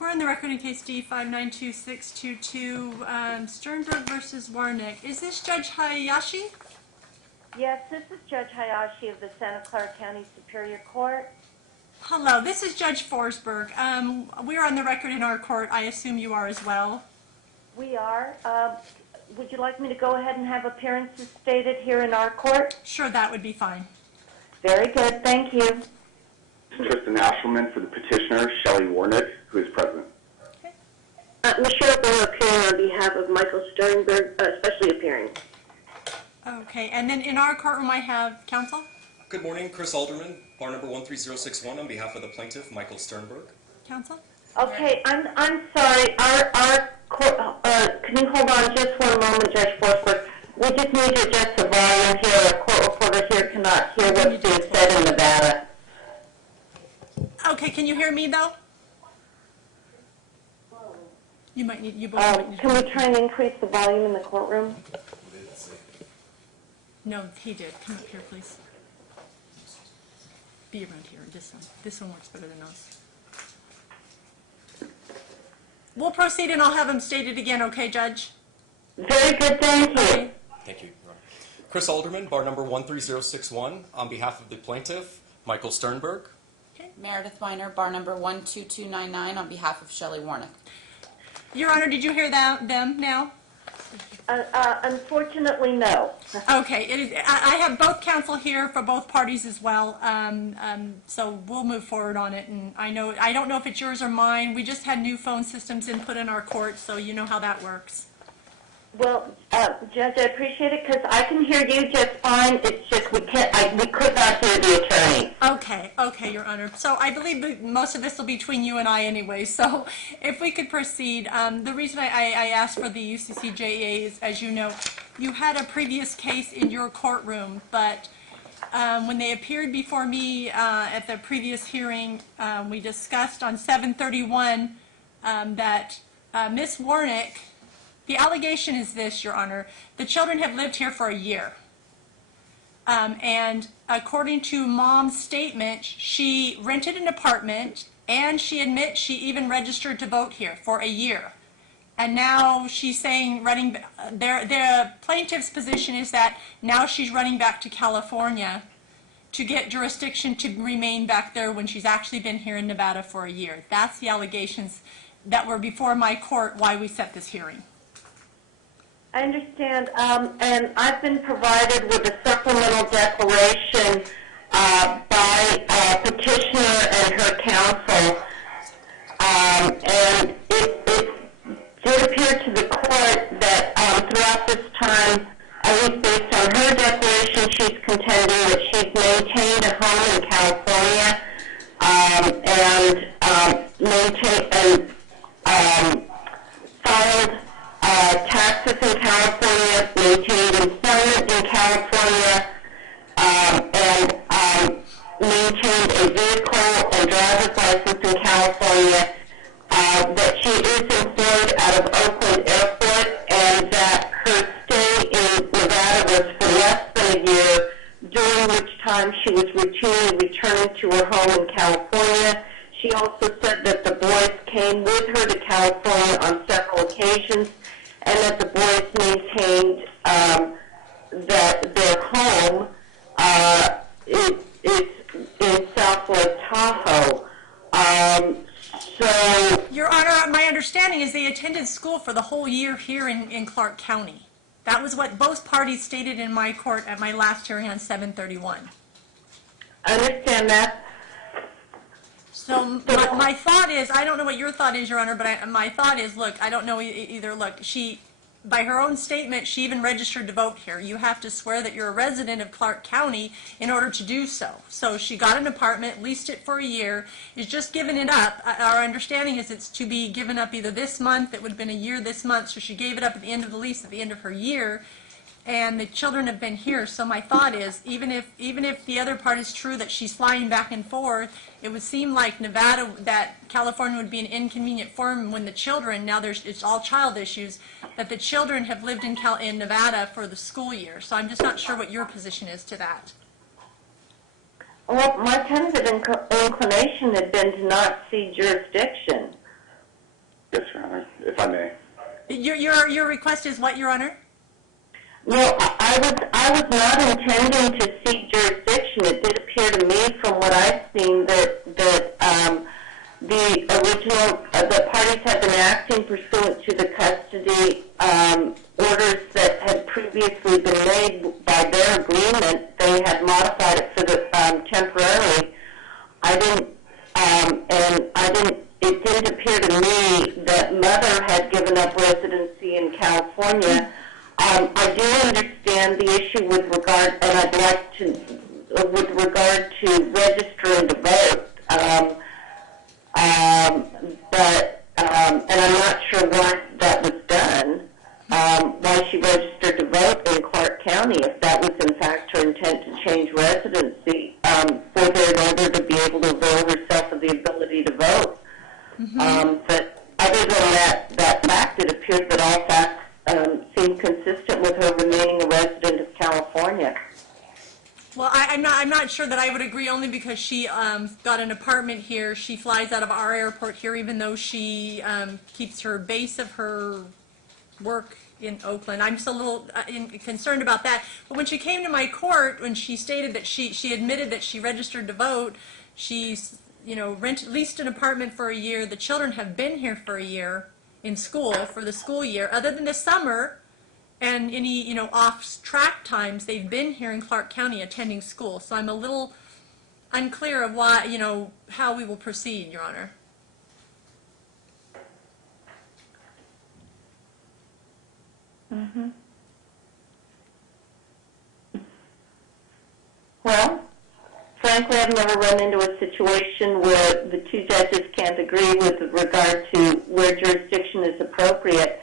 We're on the record in case D592622, Sternberg versus Warnick. Is this Judge Hayashi? Yes, this is Judge Hayashi of the Santa Clara County Superior Court. Hello, this is Judge Forsberg. We're on the record in our court. I assume you are as well. We are. Would you like me to go ahead and have appearances stated here in our court? Sure, that would be fine. Very good, thank you. Tristan Ashelman for the petitioner, Shelley Warnick, who is present. Okay. Michelle Bell appearing on behalf of Michael Sternberg, especially appearing. Okay, and then in our courtroom I have counsel. Good morning, Chris Alderman, bar number 13061 on behalf of the plaintiff, Michael Sternberg. Counsel? Okay, I'm sorry. Our court, can you hold on just one moment, Judge Forsberg? We just need to adjust the volume here. Our court reporter here cannot hear what's being said in Nevada. Okay, can you hear me though? You might need, you both might need Can we try and increase the volume in the courtroom? No, he did. Come up here, please. Be around here. This one. This one works better than us. We'll proceed and I'll have him stated again, okay, Judge? Very good, thank you. Okay. Thank you. Chris Alderman, bar number 13061 on behalf of the plaintiff, Michael Sternberg. Okay. Meredith Weiner, bar number 12299 on behalf of Shelley Warnick. Your Honor, did you hear them now? Unfortunately, no. Okay, I have both counsel here for both parties as well, so we'll move forward on it. And I don't know if it's yours or mine. We just had new phone systems input in our court, so you know how that works. Well, Judge, I appreciate it because I can hear you just fine. It's just we could not hear the attorney. Okay, Your Honor. So I believe most of this will be between you and I anyway. So if we could proceed, the reason I asked for the UCCJA is, as you know, you had a previous case in your courtroom, but when they appeared before me at the previous hearing, we discussed on 7/31 that Ms. Warnick. The allegation is this, Your Honor. The children have lived here for a year. And according to Mom's statement, she rented an apartment and she admits she even registered to vote here for a year. And now she's saying, the plaintiff's position is that now she's running back to California to get jurisdiction to remain back there when she's actually been here in Nevada for a year. That's the allegations that were before my court why we set this hearing. I understand, and I've been provided with a supplemental declaration by petitioner and her counsel, and it did appear to the court that throughout this time, at least based on her declaration, she's contending that she's maintained a home in California and filed taxes in California, maintained employment in California, and maintained a vehicle and driver's license in California, that she is employed out of Oakland Airport, and that her stay in Nevada was for less than a year, during which time she was routinely returning to her home in California. She also said that the boys came with her to California on several occasions, and that the boys maintained that their home is in South Lake Tahoe. So, Your Honor, my understanding is they attended school for the whole year here in Clark County. That was what both parties stated in my court at my last hearing on 7/31. I understand that. So my thought is, I don't know what your thought is, Your Honor, but my thought is, look, I don't know either. Look, by her own statement, she even registered to vote here. You have to swear that you're a resident of Clark County in order to do so. So she got an apartment, leased it for a year, is just giving it up. Our understanding is it's to be given up either this month, it would have been a year this month, so she gave it up at the end of the lease, at the end of her year, and the children have been here. So my thought is, even if the other part is true that she's flying back and forth, it would seem like Nevada, that California would be an inconvenient forum when the children, now it's all child issues, that the children have lived in Nevada for the school year. So I'm just not sure what your position is to that. Well, my tentative inclination had been to not see jurisdiction. Yes, Your Honor, if I may. Your request is what, Your Honor? No, I was not intending to seek jurisdiction. It did appear to me, from what I've seen, that the parties have been acting pursuant to the custody orders that had previously been made by their agreement. They had modified it for the temporarily. It didn't appear to me that mother had given up residency in California. I do understand the issue with regard, and I'd like to, with regard to registering to vote. And I'm not sure why that was done, why she registered to vote in Clark County, if that was in fact her intent to change residency, for her in order to be able to avail herself of the ability to vote. But other than that fact, it appears that all facts seem consistent with her remaining a resident of California. Well, I'm not sure that I would agree, only because she got an apartment here. She flies out of our airport here, even though she keeps her base of her work in Oakland. I'm just a little concerned about that. But when she came to my court, when she stated that she admitted that she registered to vote, she's leased an apartment for a year. The children have been here for a year in school for the school year. Other than the summer and any off-track times, they've been here in Clark County attending school. So I'm a little unclear of why how we will proceed, Your Honor. Well, frankly, I've never run into a situation where the two judges can't agree with regard to where jurisdiction is appropriate.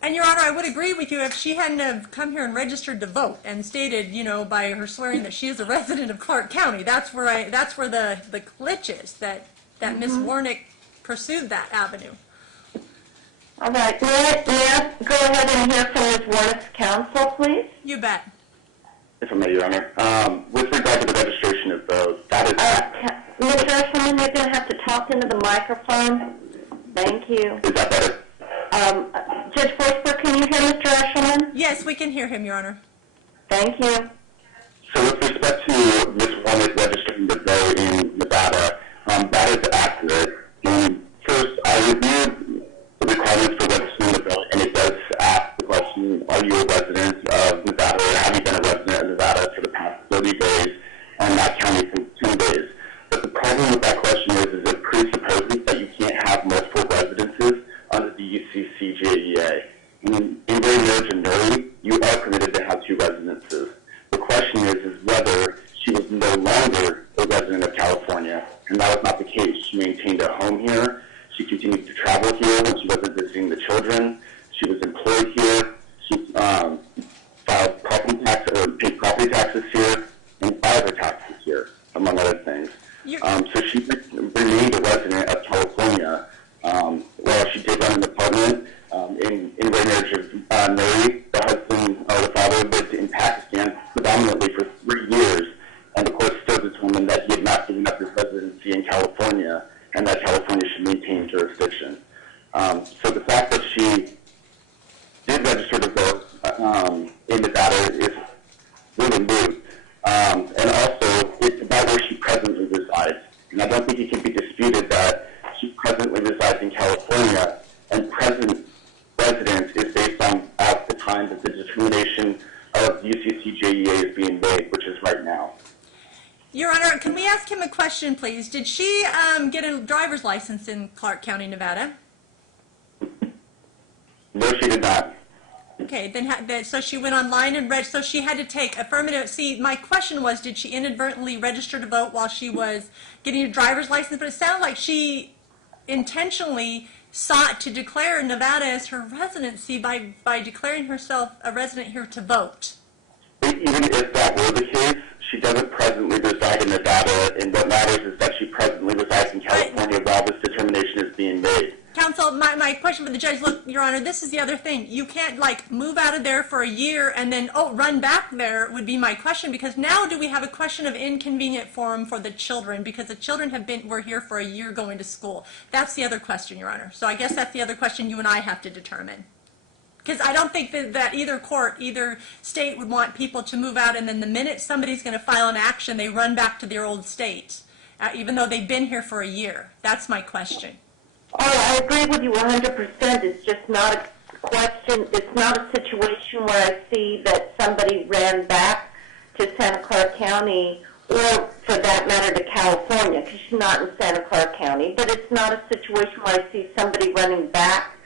And Your Honor, I would agree with you if she hadn't have come here and registered to vote and stated, by her swearing that she is a resident of Clark County. That's where the glitch is, that Ms. Warnick pursued that avenue. All right. May I go ahead and hear from Ms. Warnick's counsel, please? You bet. If I may, Your Honor. With regard to the registration of vote, that is... Mr. Eshelman, you're going to have to talk into the microphone. Thank you. Is that better? Judge Forsberg, can you hear Mr. Eshelman? Yes, we can hear him, Your Honor. Thank you. So with respect to Ms. Warnick registering to vote in Nevada, that is accurate. First, I reviewed the requirements for registering to vote, and it does ask the question, are you a resident of Nevada, or have you been a resident of Nevada for the past 30 days, and not counting for 10 days? But the problem with that question is it presupposes that you can't have multiple residences under the UCCJEA. In very marriage and marriage, you are permitted to have two residences. The question is whether she was no longer a resident of California, and that was not the case. She maintained a home here. She continued to travel here when she wasn't visiting the children. She was employed here. She filed property tax or paid property taxes here and filed her taxes here, among other things. So she remained a resident of California. While she did run an apartment in very marriage of Mary, the husband or the father lived in Pakistan predominantly for 3 years, and the court still determined that he had not given up his residency in California and that California should maintain jurisdiction. So the fact that she did register to vote in Nevada is really moot. And also, it's about where she presently resides. And I don't think it can be disputed that she presently resides in California, and present residence is based on at the time that the determination of UCCJEA is being made, which is right now. Your Honor, can we ask him a question, please? Did she get a driver's license in Clark County, Nevada? No, she did not. Okay, then so she went online and so she had to take affirmative. See, my question was, did she inadvertently register to vote while she was getting a driver's license? But it sounded like she intentionally sought to declare Nevada as her residency by declaring herself a resident here to vote. Even if that were the case, she doesn't presently reside in Nevada, and what matters is that she presently resides in California while this determination is being made. counsel, my question for the judge, look, Your Honor, this is the other thing. You can't, like, move out of there for a year and then, run back there would be my question, because now do we have a question of inconvenient form for the children, because the children were here for a year going to school. That's the other question, Your Honor. So I guess that's the other question you and I have to determine. Because I don't think that either court, either state would want people to move out, and then the minute somebody's going to file an action, they run back to their old state, even though they've been here for a year. That's my question. Oh, I agree with you 100%. It's just not a question, it's not a situation where I see that somebody ran back to Santa Clara County, or for that matter to California, because she's not in Santa Clara County. But it's not a situation where I see somebody running back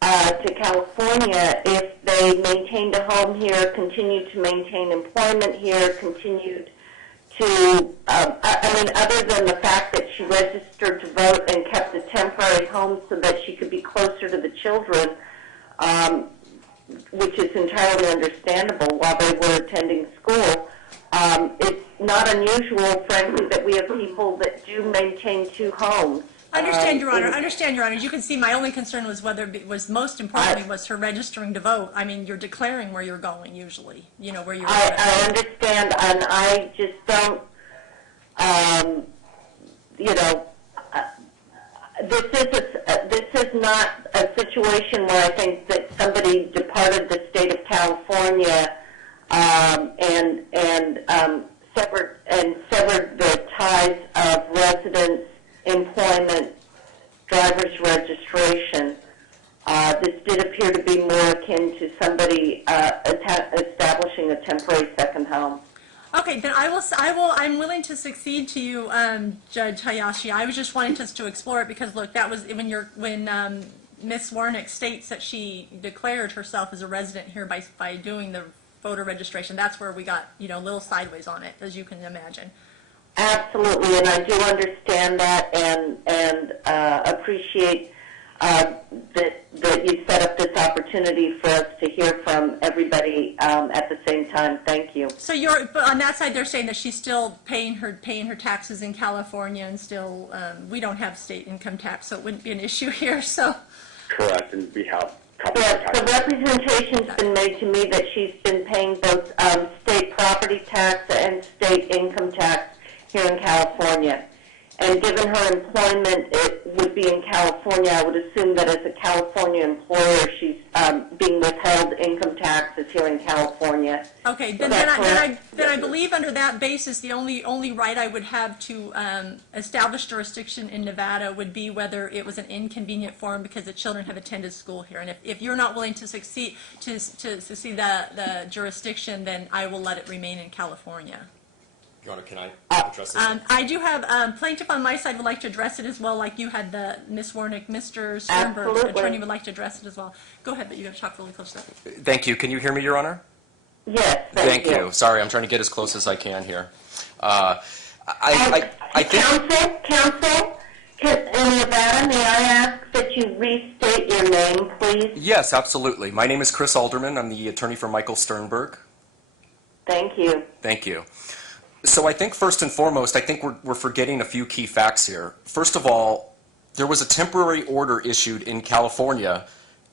to California if they maintained a home here, continued to maintain employment here, continued to, I mean, other than the fact that she registered to vote and kept a temporary home so that she could be closer to the children, which is entirely understandable while they were attending school. It's not unusual, frankly, that we have people that do maintain two homes. Understand, Your Honor. Understand, Your Honor. As you can see, my only concern was most importantly was her registering to vote. I mean, you're declaring where you're going usually, where you're going. I understand, and I just don't, this is not a situation where I think that somebody departed the state of California and severed the ties of residence, employment, driver's registration. This did appear to be more akin to somebody establishing a temporary second home. Okay, then I'm willing to succeed to you, Judge Hayashi. I was just wanting us to explore it because, look, that was when Ms. Warnick states that she declared herself as a resident here by doing the voter registration. That's where we got, a little sideways on it, as you can imagine. Absolutely, and I do understand that and appreciate that you set up this opportunity for us to hear from everybody at the same time. Thank you. So but on that side, they're saying that she's still paying her taxes in California, and still we don't have state income tax, so it wouldn't be an issue here. So Correct, and we have yes, the representation's been made to me that she's been paying both state property tax and state income tax here in California. And given her employment, it would be in California. I would assume that as a California employer, she's being withheld income taxes here in California. okay, then I believe under that basis, the only right I would have to establish jurisdiction in Nevada would be whether it was an inconvenient form because the children have attended school here. And if you're not willing to succeed to see the jurisdiction, then I will let it remain in California. Your Honor, can I address this? I do have plaintiff on my side would like to address it as well, like you had the Ms. Warnick, Mr. Sternberg, Absolutely. attorney would like to address it as well. Go ahead, but you got to talk really close to that. Thank you. Can you hear me, Your Honor? Yes, Thank you. Sorry, I'm trying to get as close as I can here. I think... Counsel, in Nevada, may I ask that you restate your name, please? Yes, absolutely. My name is Chris Alderman. I'm the attorney for Michael Sternberg. Thank you. Thank you. So I think first and foremost, I think we're forgetting a few key facts here. First of all, there was a temporary order issued in California.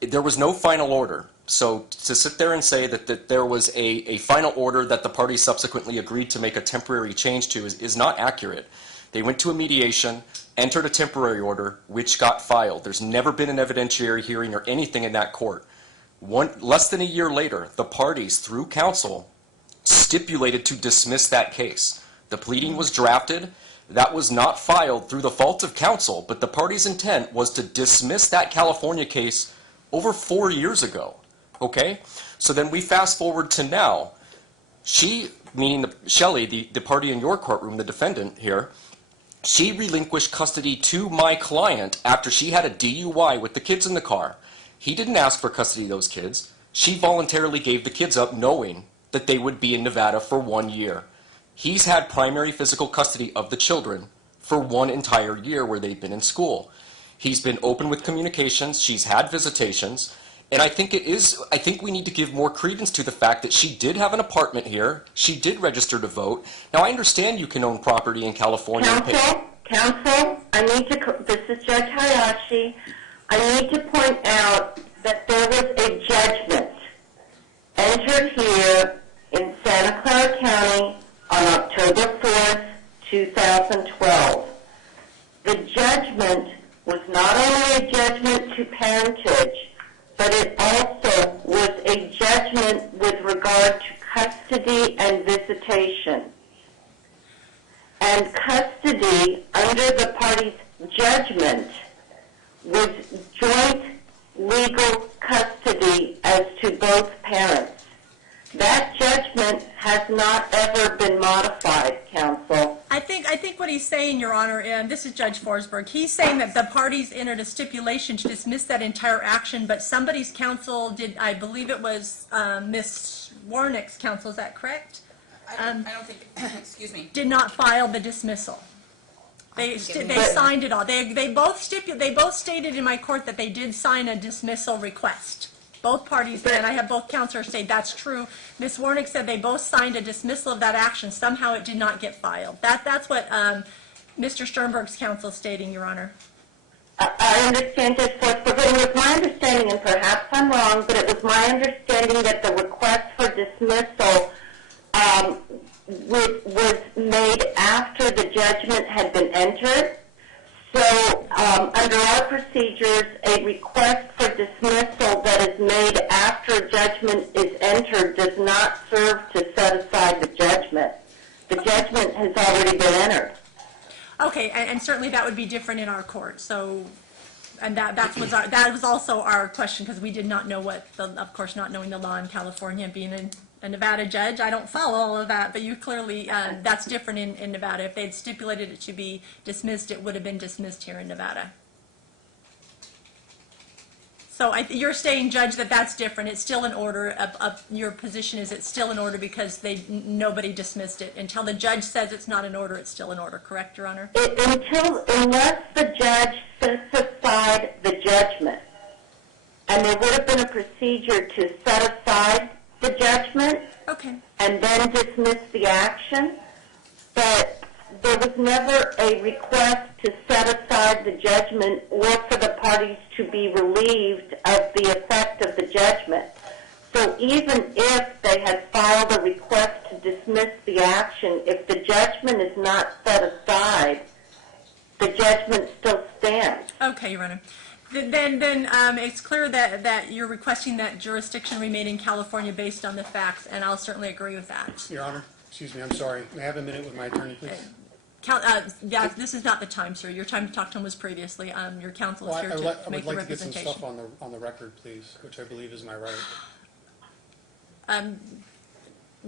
There was no final order. So to sit there and say that there was a final order that the parties subsequently agreed to make a temporary change to is not accurate. They went to a mediation, entered a temporary order, which got filed. There's never been an evidentiary hearing or anything in that court. Less than a year later, the parties, through counsel, stipulated to dismiss that case. The pleading was drafted. That was not filed through the fault of counsel, but the party's intent was to dismiss that California case over 4 years ago. Okay? So then we fast forward to now. She, meaning Shelley, the party in your courtroom, the defendant here, she relinquished custody to my client after she had a DUI with the kids in the car. He didn't ask for custody of those kids. She voluntarily gave the kids up knowing that they would be in Nevada for 1 year. He's had primary physical custody of the children for 1 entire year where they've been in school. He's been open with communications, she's had visitations, and I think we need to give more credence to the fact that she did have an apartment here, she did register to vote. Now I understand you can own property in California. Counsel, I need to, this is Judge Hayashi. I need to point out that there was a judgment entered here in Santa Clara County on October 4th, 2012. The judgment was not only a judgment to parentage, but it also was a judgment with regard to custody and visitation. And custody, under the party's judgment, was joint legal custody as to both parents. That judgment has not ever been modified, counsel. I think what he's saying, Your Honor, and this is Judge Forsberg, he's saying that the parties entered a stipulation to dismiss that entire action, but somebody's counsel did, I believe it was Ms. Warnick's counsel, is that correct? I don't think, excuse me. Did not file the dismissal. They signed it all. They both stated in my court that they did sign a dismissal request. Both parties did, and I have both counselors say that's true. Ms. Warnick said they both signed a dismissal of that action. Somehow it did not get filed. That's what Mr. Sternberg's counsel is stating, Your Honor. I understand, Judge Forsberg, but it was my understanding, and perhaps I'm wrong, but it was my understanding that the request for dismissal was made after the judgment had been entered. So under our procedures, a request for dismissal that is made after judgment is entered does not serve to set aside the judgment. The judgment has already been entered. Okay, and certainly that would be different in our court. So, and that was also our question, because we did not know of course, not knowing the law in California, being a Nevada judge, I don't follow all of that, but you clearly, that's different in Nevada. If they'd stipulated it to be dismissed, it would have been dismissed here in Nevada. So you're saying, Judge, that that's different. It's still in order. Your position is it's still in order because nobody dismissed it. Until the judge says it's not in order, it's still in order. Correct, Your Honor? Unless the judge sets aside the judgment, and there would have been a procedure to set aside the judgment, okay, and then dismiss the action, but there was never a request to set aside the judgment or for the parties to be relieved of the effect of the judgment. So even if they had filed a request to dismiss the action, if the judgment is not set aside, the judgment still stands. Okay, Your Honor. Then it's clear that you're requesting that jurisdiction remain in California based on the facts, and I'll certainly agree with that. Your Honor, excuse me, I'm sorry. May I have a minute with my attorney, please? Yeah, this is not the time, sir. Your time to talk to him was previously. Your counsel is here to make the I would like to get some representation. stuff on the record, please, which I believe is my right.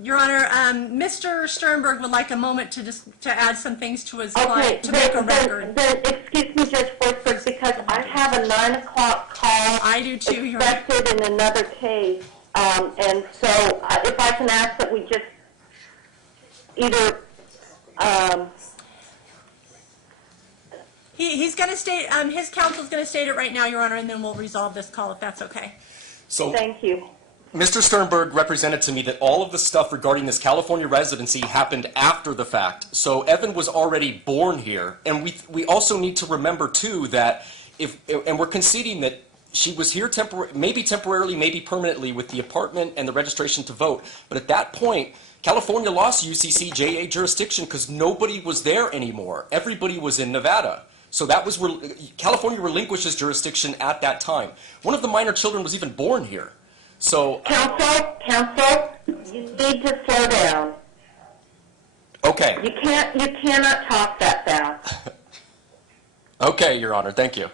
Your Honor, Mr. Sternberg would like a moment to add some things to his client to make a record. Then excuse me, Judge Forsberg, because I have a 9 o'clock call. I do too, Your Honor. Expected in another case, and so if I can ask that we just either. He's going to state, his counsel's going to state it right now, Your Honor, and then we'll resolve this call if that's okay. So, Thank you. Mr. Sternberg represented to me that all of the stuff regarding this California residency happened after the fact. So Evan was already born here, and we also need to remember too that and we're conceding that she was here maybe temporarily, maybe permanently with the apartment and the registration to vote. But at that point, California lost UCCJA jurisdiction because nobody was there anymore. Everybody was in Nevada. So that was California relinquishes jurisdiction at that time. One of the minor children was even born here. So Counsel, you need to slow down. okay. You cannot talk that fast. Okay, Your Honor, thank you.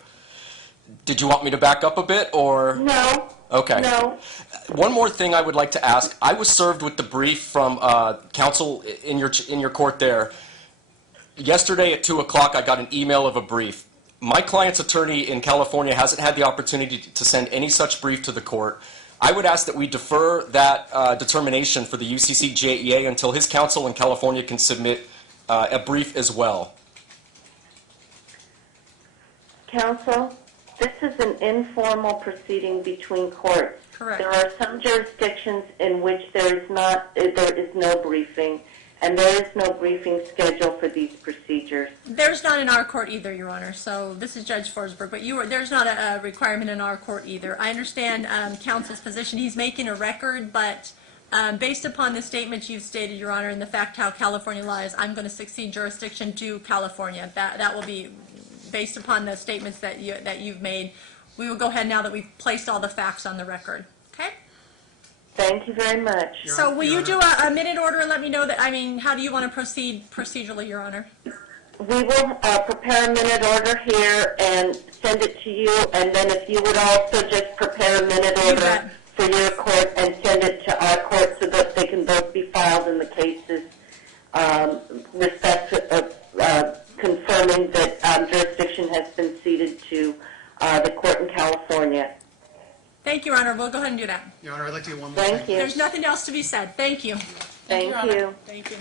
Did you want me to back up a bit, or? No. Okay. No. One more thing I would like to ask. I was served with the brief from counsel in your court there. Yesterday at 2 o'clock, I got an email of a brief. My client's attorney in California hasn't had the opportunity to send any such brief to the court. I would ask that we defer that determination for the UCCJEA until his counsel in California can submit a brief as well. Counsel, this is an informal proceeding between courts. Correct. There are some jurisdictions in which there is no briefing, and there is no briefing schedule for these procedures. There's not in our court either, Your Honor. So this is Judge Forsberg, but there's not a requirement in our court either. I understand counsel's position. He's making a record, but based upon the statements you've stated, Your Honor, and the fact how California lies, I'm going to succeed jurisdiction to California. That will be based upon the statements that you've made. We will go ahead now that we've placed all the facts on the record. Okay? Thank you very much. So will you do a minute order and let me know that, how do you want to proceed procedurally, Your Honor? We will prepare a minute order here and send it to you, and then if you would also just prepare a minute order for your court and send it to our court so that they can both be filed in the cases, confirming that jurisdiction has been ceded to the court in California. Thank you, Your Honor. We'll go ahead and do that. Your Honor, I'd like to get one more Thank thing. you. There's nothing else to be said. Thank you. Thank you. Thank you.